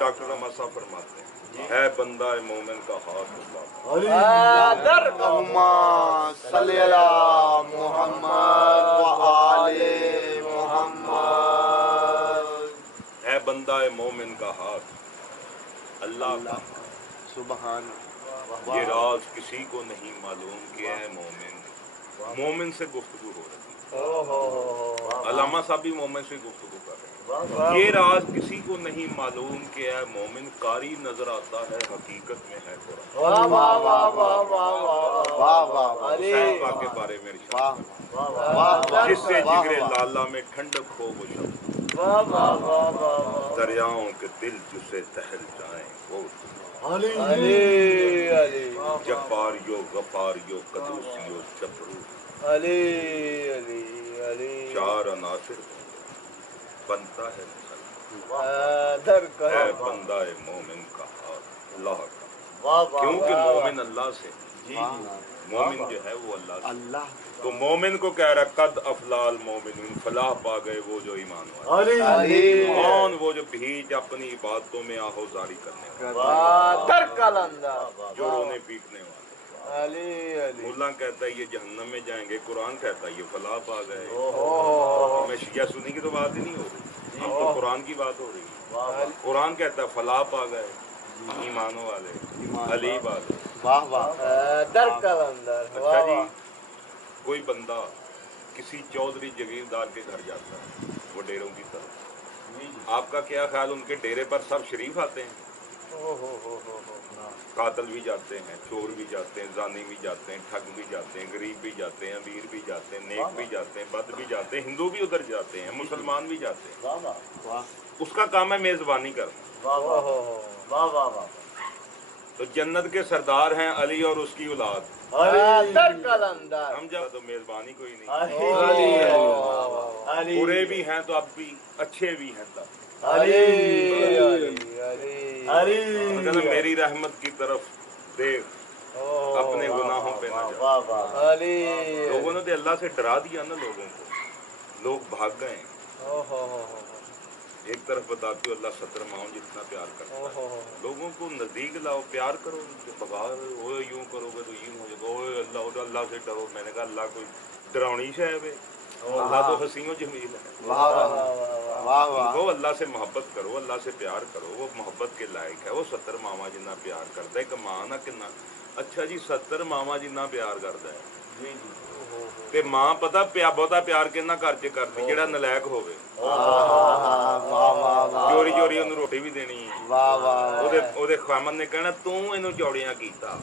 Doctor Ahmad साहब फरमाते हैं, है बंदा मोमिन का हाथ सल्ली अला मुहम्मद व आले मुहम्मद। है बंदा मोमिन का हाथ अल्लाह का। सुभान। ये राज किसी को नहीं मालूम कि है मोमिन, मोमिन से गुफ्तगू हो रही है। अल्लामा साहब भी मोमिन से गुफ्तगू कर रहे हैं। ये राज किसी को नहीं मालूम कि है मोमिन, कारी नजर आता है हकीकत में है कुरान। हुसैन पाक के बारे में इरशाद है, जिससे जिगरे लाला में ठंडक हो वो शब्द, दरियाओं के दिल जिसे तहल जाए वो, जब्बारियो गफारियो कदूसियो जबरू, चार अनासिर बनता है मुसलमान, है बंदा मोमिन का हाथ अल्लाह का। क्योंकि मोमिन अल्लाह से, मोमिन जो है वो अल्लाह से। तो मोमिन को कह रहा कद अफलाल मोमिन, फलाह पा गए वो जो ईमान वाले। कौन? वो जो भीज अपनी इबादतों में आहोजारी करने वाले, जो रोने पीटने वाले। मुल्ला कहता है ये जहन्नम में जाएंगे, कुरान कहता है ये फलाह पा गए। मैं शिया सुन्नी की तो बात ही नहीं हो रही, हम तो कुरान की बात हो रही है। कुरान कहता है फलाह पा गए ईमानों वाले, अली वाले। अच्छा जी, कोई बंदा किसी चौधरी जगीरदार के घर जाता है, वो डेरों की तरफ, आपका क्या ख्याल, उनके डेरे पर सब शरीफ आते हैं? कातल भी जाते हैं, चोर भी जाते हैं, जानी भी जाते हैं, ठग भी जाते हैं, गरीब भी जाते हैं, अमीर भी जाते हैं, नेक भी जाते हैं, बद भी जाते हैं, हिंदू भी उधर जाते हैं, मुसलमान भी जाते हैं। उसका काम है मेजबानी करना। तो जन्नत के सरदार हैं अली और उसकी औलाद, हम जा तो मेजबानी कोई नहीं। बुरे भी हैं तो अब भी, अच्छे भी हैं तब। कहना मेरी रहमत की तरफ देख, अपने गुनाहों पे ना जा। लोगों ने तो अल्लाह से डरा दिया ना लोगों को, लोग भाग गए। एक तरफ बताते हो अल्लाह 70 माओ जितना प्यार करता है, लोगों को नजदीक लाओ, प्यार करो, भगा ओए यूं करोगे तो यूं हो जाएगा, ओए अल्लाह से डरो। मैंने कहा अल्लाह कोई डरावनी शय है? अल्लाह तो हसीनो जमील है। उनको अल्लाह से मोहब्बत करो, अल्लाह से प्यार करो, वो मोहब्बत के लायक है। वो 70 मावा जिन्ना प्यार करता है, कमां ना किन्ना। अच्छा जी, 70 मावा जिन्ना प्यार करता है ਤੇ ਮਾਂ ਪਤਾ ਬਹੁਤਾ ਪਿਆਰ ਕਿੰਨਾ ਘਰ 'ਚ ਕਰਦੀ, ਜਿਹੜਾ ਨਲਾਇਕ ਹੋਵੇ। ਚੋਰੀ ਚੋਰੀ ਉਹਨੂੰ ਰੋਟੀ ਵੀ ਦੇਣੀ ਹੈ। ਉਹਦੇ ਖਾਮਨ ਨੇ ਕਹਿਣਾ ਤੂੰ ਇਹਨੂੰ ਚੌੜੀਆਂ ਕੀਤਾ,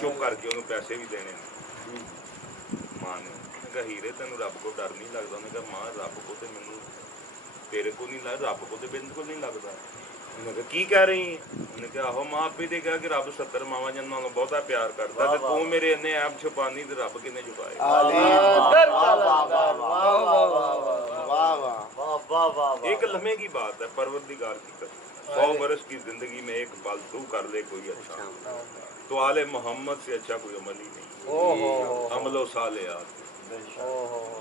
ਚੁੱਪ ਕਰਕੇ ਉਹਨੂੰ ਪੈਸੇ ਵੀ ਦੇਣੇ। ਮਾਂ ਨੇ ਕਿਹਾ ਹੀਰੇ ਤੈਨੂੰ ਰੱਬ ਕੋਲ ਡਰ ਨਹੀਂ ਲੱਗਦਾ? ਉਹਨੇ ਕਿਹਾ ਮਾਂ ਰੱਬ ਕੋਲ ਤੇ ਮੈਨੂੰ, ਤੇਰੇ ਕੋਲ ਨਹੀਂ ਲੱਗਦਾ, ਰੱਬ ਕੋਲ ਤੇ ਬਿਲਕੁਲ ਨਹੀਂ ਲੱਗਦਾ। ਉਹਨੇ ਕਿਹਾ ਕੀ ਕਹਿ ਰਹੀ? ਉਹਨੇ ਕਿਹਾ ਆਹੋ ਮਾਂ ਆਪੇ ਤੇ ਕਿਹਾ ਕਿ ਰੱਬ 70 ਮਾਵਾਂ ਜਨਾਂ ਨੂੰ ਬਹੁਤਾ ਪਿਆਰ ਕਰਦਾ, ਤੇ ਤੂੰ ਮੇਰੇ ਇੰਨੇ ਐਬ ਛੁਪਾਨੀ ਤੇ ਰੱਬ ਕਿੰਨੇ ਛੁਪਾਏ? एक लम्हे की बात है, परवरदिगार की कसम, 100 बरस की जिंदगी में एक पल तू कर ले कोई अच्छा, तो आले मोहम्मद से अच्छा कोई अमल ही नहीं। अमलो सालेहात,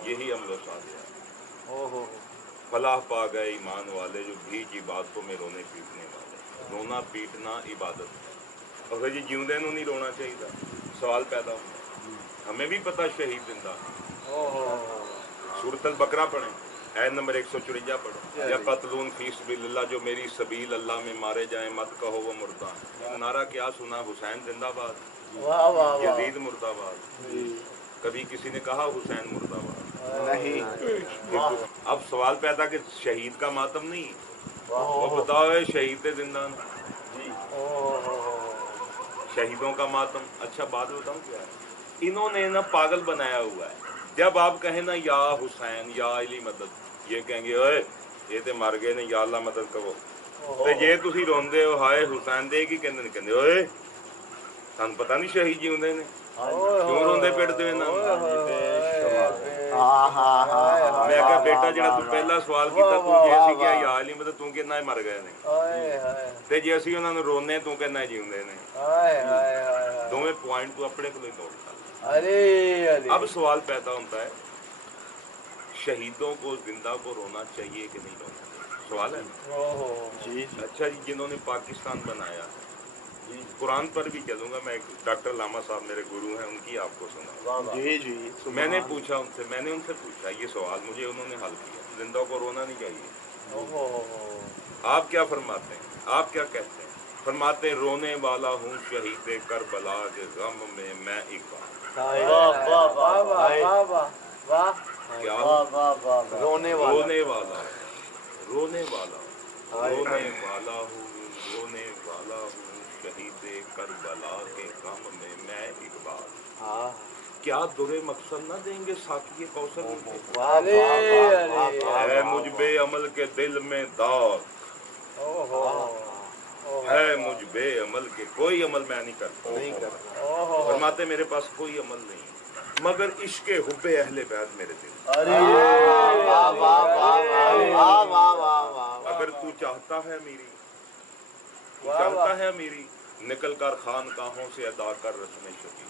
यही अमलो सालेहात। फलाह पा गए ईमान वाले जो भीज इबादतों में रोने पीटने वाले। रोना पीटना इबादत है, और जी जिंदे नूं नहीं रोना चाहिए। सवाल पैदा होता, हमें भी पता शहीद जिंदा। सूरत अल बकरा पढ़े, ऐ नंबर 154 पढ़ो, या कत्लून फी सबिलिल्लाह, जो मेरी सबील अल्लाह में मारे जाएं मत कहो वो मुर्दा। नारा क्या सुना? हुसैन जिंदाबाद, यजीद मुर्दाबाद। कभी किसी ने कहा हुसैन मुर्दाबाद? नहीं। अब सवाल पैदा कि शहीद का मातम नहीं, वो बताओ शहीद थे जिंदा, शहीदों का मातम। अच्छा बात बताऊं क्या है, इन्होंने ना पागल बनाया हुआ है। जब आप कहें ना या हुसैन या अली मदद, ये कहेंगे ओए ये तो मर गए ने, या अल्लाह मदद करो। तो जे तुसी रोंदे हो हाय हुसैन दे की कहंदे ने, कहंदे ओए सानू पता नहीं शहीद जिउंदे ने, क्यों रोंदे पिटदे इन्हां नूं? मैं कहा बेटा जेड़ा तू पहला सवाल कीता, तू जे सी क्या या अली मदद, तू कहना मर गए ने, ते जे असीं उन्हां नूं रोने तू कहना जिउंदे ने। दोवें पॉइंट तू अपने कोल ही तोड़। अब सवाल पैदा होता है शहीदों को जिंदा को रोना चाहिए कि नहीं रोना चाहिए? सवाल है ना? جی अच्छा जी, जिन्होंने पाकिस्तान बनाया, कुरान पर भी चलूंगा मैं। डॉक्टर लामा साहब मेरे गुरु हैं, उनकी आपको सुना। جی جی मैंने पूछा उनसे, मैंने उनसे पूछा ये सवाल, मुझे उन्होंने हल किया, जिंदा को रोना नहीं चाहिए। आप क्या फरमाते हैं, आप क्या कहते हैं? फरमाते हैं, रोने वाला हूँ शहीद करबला के गम में मैं इकबाल। क्या رونے والا रोने वाला हूँ, रोने वाला हूँ, रोने वाला हूँ, रोने वाला हूँ शहीद करबला के गम में मैं इकबाल। क्या दुरे मकसद न देंगे साकी कौसर मुझे? है मुझ बे अमल के दिल में दाग, है मुझ बे अमल के, कोई अमल मैं नहीं करता। फरमाते मेरे पास कोई अमल नहीं, मगर इश्के हुब्बे अहले बैत मेरे दिल। अगर तू चाहता है मेरी, तू चाहता है मेरी, निकल कर खानकाहों से अदा कर रस्म शफी।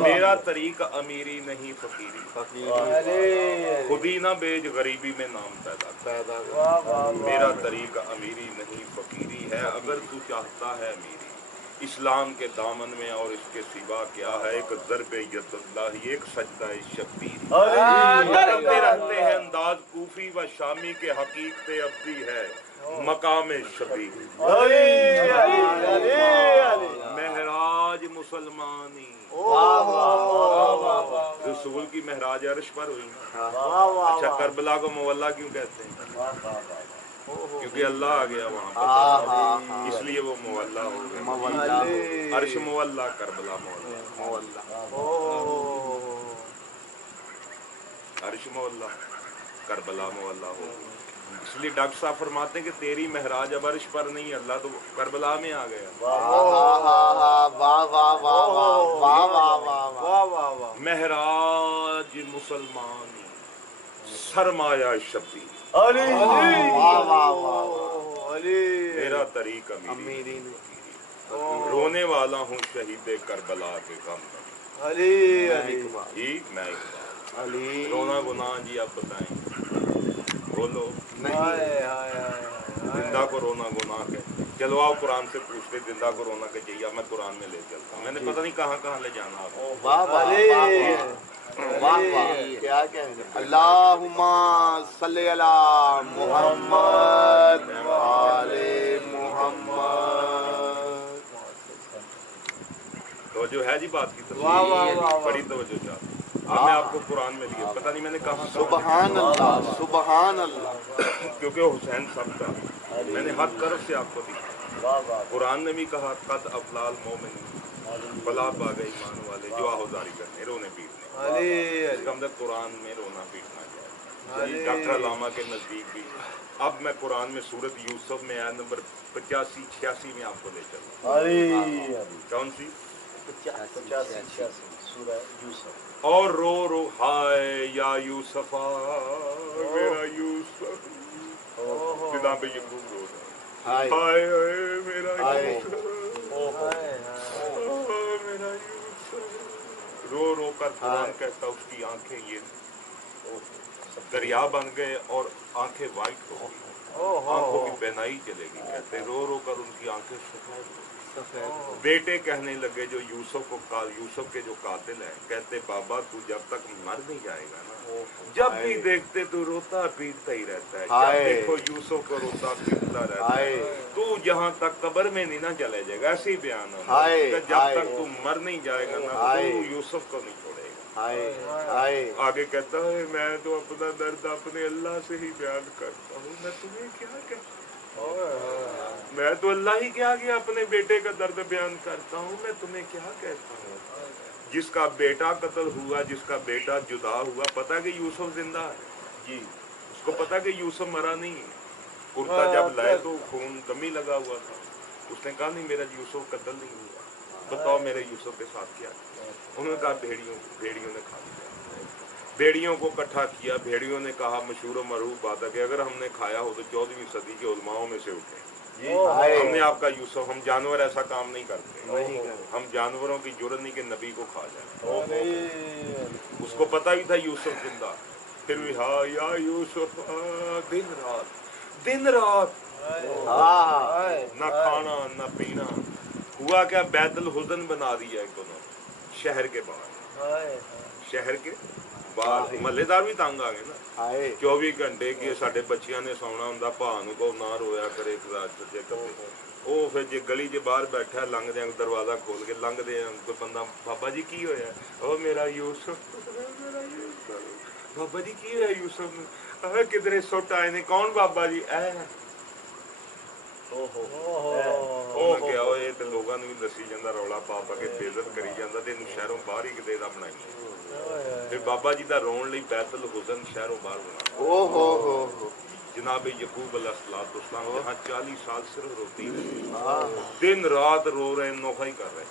मेरा तरीक अमीरी नहीं फकीरी, खुदी ना बेच गरीबी में नाम पैदा कर। मेरा तरीक अमीरी नहीं फकीरी है, अगर तू चाहता है मेरी, इस्लाम के दामन में और इसके सिवा क्या है, एक ज़र्बे यदुल्लाही, एक सजदा शब्बीर। करते रहते हैं अंदाज कूफी व शामी के, हकीकत अब्दी है मकाम शबी। महराज मुसलमानी, रसूल की महराज अर्श पर हुई। अच्छा, करबला को मुवल्ला क्यों कहते हैं? क्योंकि अल्लाह आ गया वहाँ पर, इसलिए वो मुवल्ला हो गया। अर्श मुवल्ला, करबला मुवल्ला। अर्श मुवल्ला, करबला मुवल्ला हो गया। इसलिए डॉक्टर साहब फरमाते हैं कि तेरी महराज अब अर्श पर नहीं, अल्लाह तो करबला में आ गया। महराज मुसलमानी, सरमाया शबी। मेरा तरीक अमीरी, रोने वाला हूँ शहीद करबला के गम में जी मैं इकबाल। रोना गुनाह जी, आप बताएं, बोलो। जिंदा को रोना गुनाह के, चलो आओ कुरान से पूछते जिंदा को रोना के चाहिए। मैं कुरान में ले चलता हूँ, मैंने पता नहीं कहाँ कहाँ ले जाना आपको। کیا کہنے اللہم صلی علی محمد وآل محمد. توجہ ہے جی بات کی طرف، بڑی توجہ چاہتا ہوں۔ اب میں آپ کو قرآن میں لیے پتہ نہیں میں نے کہاں سبحان اللہ سبحان اللہ، کیونکہ حسین صاحب کا میں نے ہر طرف سے آپ کو دکھا۔ قرآن نے بھی کہا قد افلاح المومن، بلا پا گئے ایمان والے جو آہوزاری کرنے رونے پیٹنے۔ اس کا مطلب قرآن میں رونا پیٹنا جائے۔ ڈاکٹر علامہ کے نزدیک بھی۔ اب میں قرآن میں سورت یوسف میں آیت نمبر 85-86 میں آپ کو لے چلوں۔ کون سی؟ 85-86 سورہ یوسف۔ اور رو رو ہائے یا یوسفا میرا یوسف، فضا پہ یہ خوب رو رہا ہے، ہائے ہائے میرا یوسف، میرا یوسف۔ رو رو کر قرآن کہتا اس کی آنکھیں یہ دریا بن گئے اور آنکھیں وائٹ ہو گئی، آنکھوں کی بینائی چلے گی۔ کہتے رو رو کر ان کی آنکھیں سفید ہو گئی۔ بیٹے کہنے لگے جو یوسف کے جو قاتل ہیں، کہتے بابا تو جب تک مر نہیں جائے گا نا، جب بھی دیکھتے تو روتا پیٹتا ہی رہتا ہے، جب دیکھو یوسف کو روتا پیٹتا رہتا ہے، تو جہاں تک قبر میں نہیں نہ چلے جائے گا، ایسے ہی بیان ہوگا، جب تک تو مر نہیں جائے گا نا تو یوسف کو نہیں چھوڑے گا۔ آگے کہتا ہے میں تو اپنا درد اپنے اللہ سے ہی بیان کرتا ہوں، میں تمہیں کیا کہتا ہوں، میں تو اللہ ہی کے آگے اپنے بیٹے کا درد بیان کرتا ہوں، میں تمہیں کیا کہتا ہوں۔ جس کا بیٹا قتل ہوا، جس کا بیٹا جدا ہوا، پتا کہ یوسف زندہ ہے جی، اس کو پتا کہ یوسف مرا نہیں ہے۔ کرتا جب لائے تو خون کمی لگا ہوا تھا، اس نے کہا نہیں میرا یوسف قتل نہیں ہوا، بتاؤ میرے یوسف کے ساتھ کیا کیا؟ انہوں نے کہا بھیڑیوں نے کھا لیا۔ بھیڑیوں کو اکٹھا کیا، بھیڑیوں نے کہا مشہور و معروف بات ہے کہ اگر ہم نے کھایا ہو تو 14ویں صدی کے علماؤں میں سے اٹھے، ہم نے آپ کا یوسف، ہم جانور ایسا کام نہیں کرتے، ہم جانوروں کی جرت نہیں کہ نبی کو کھا جائیں۔ اس کو پتہ بھی تھا یوسف زندہ، پھر بھی ہاں یا یوسف دن رات نہ کھانا نہ پینا. ہوا کیا بیت الحزن بنا دیا ایک انہوں نے شہر کے باہر. شہر کے باہر محلے دار بھی تنگ آ گئے نا. 24 گھنٹے کی ساڈے بچیاں نے سونا ہوں بھا نو کو نہ رویا کرے سجے کرے. وہ پھر جی گلی چ باہر بیٹھا لنگ دیا دروازہ کھول کے لنگ دیا کوئی بندہ بابا جی کی ہویا او میرا یوسف بابا جی کی ہوا یوسف کدھر سٹ آئے نے کون بابا جی اے کیا یہ تو لوگوں نے بھی دسی جانا رولا پا پا کے بےزت کری جانا تو یہ شہروں باہر ہی کدے کا بنائی. پھر بابا جی کا رون لی بیت الحزن شہروں باہر بنا. جناب یعقوب علیہ السلام یہاں 40 سال صرف روتی دن رات رو رہے نوحہ ہی کر رہے.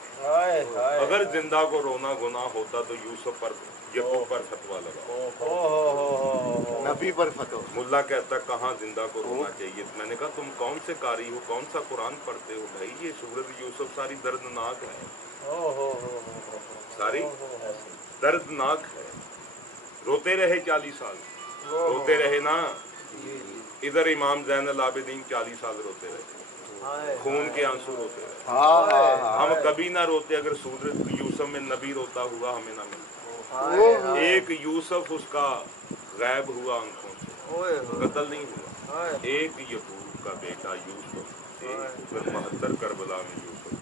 اگر زندہ کو رونا گناہ ہوتا تو یوسف پر یعقوب پر فتویٰ لگا نبی پر فتویٰ. ملا کہتا کہاں زندہ کو رونا چاہیے. میں نے کہا تم کون سے قاری ہو کون سا قرآن پڑھتے ہو بھائی یہ سورۃ یوسف ساری دردناک ہے ساری دردناک ہے. روتے رہے 40 سال روتے رہے نا. ادھر امام زین العابدین 40 سال روتے رہے خون کے آنسو روتے رہے. ہم کبھی نہ روتے اگر سورۃ یوسف میں نبی روتا ہوا ہمیں نہ ملتا. ایک یوسف اس کا غائب ہوا آنکھوں سے قتل نہیں ہوا. ایک یعقوب کا بیٹا یوسف 72 کربلا میں یوسف